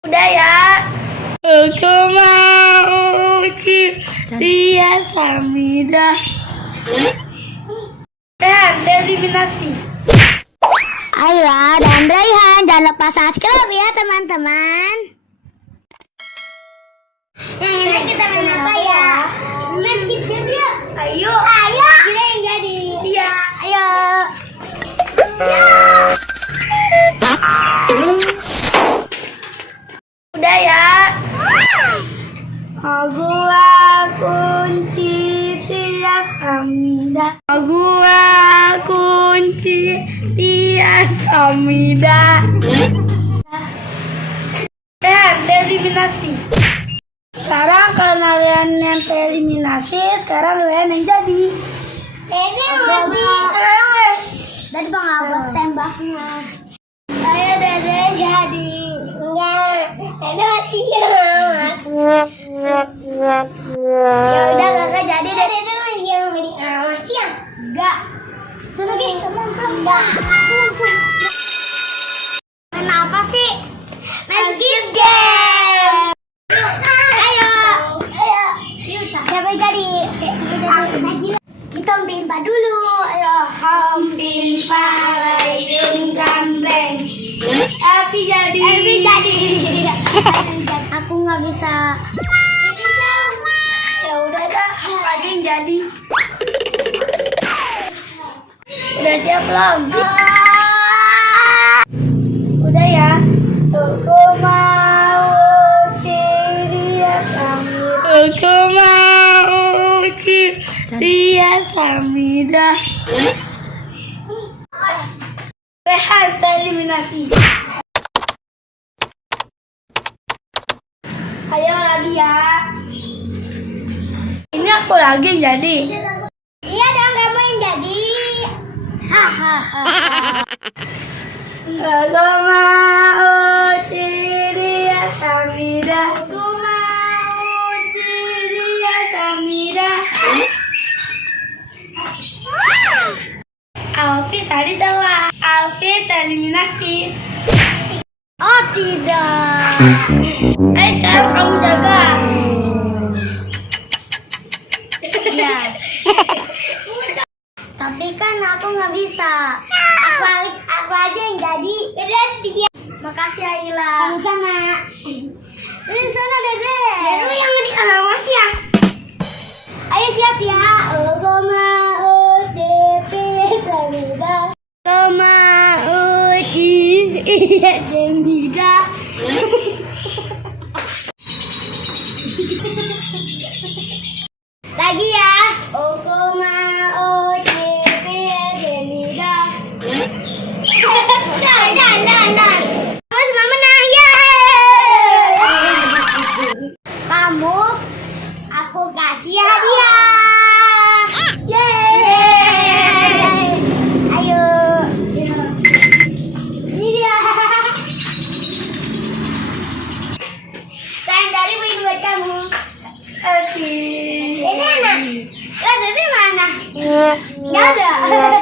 Udah ya. Aku mau dia Samida. Eliminasi. Ayla dan Raihan, jangan lupa subscribe ya teman-teman. Nah, kita main apa ya? Main skip game yuk. Ayo. Ayo. Kita yang jadi. Iya. Ayo. Udah ya. Gua kunci dia Samida. Gua kunci dia Samida. Eliminasi. Sekarang karena kalian yang tereliminasi, sekarang kalian yang jadi. Ini lebih halus. Dari Bang Abbas tembaknya. Ayo Dede jadi. Enggak. Ya udah kakak jadi Dede dulu yang beri awas ya. Enggak. Suruh gini. Enggak. Main apa sih? Main skip game. Ayo. Siapa jadi? Kita ambil Pak dulu. Ayo. Hampir parayung gandeng. Api jadi. Aku nggak bisa. Ya udah dah, ada yang jadi. Udah siap belum? Udah ya. Aku mau dia Samida. Aku mau dia Samida. Rehan tereliminasi. Ayo lagi ya. Ini aku lagi yang jadi. Iya dong, kamu yang jadi. Hahaha. Aku mau dia Samida. Aku mau dia Samida. Alfi tadi telah. Alfi tereliminasi. Oh tidak. Sekarang kamu jaga. Ya. Tapi kan aku nggak bisa. Aku aja yang jadi. Dede. Makasih Ayla. Sama-sama. Ini sana Dede. Dede yang diawas ya. Ayo siap ya. Aku mau DP Samida. Aku mau iya Samida. Lagi ya. Aku mau DP Samida. Dan. Kamu semua menang ya. Kamu, aku kasih hadiah. Yeay. Ayo. Ini dia. Sayang dari main buat kamu. Asik. Ini mana? Dede mana? Nggak ada. Aduh.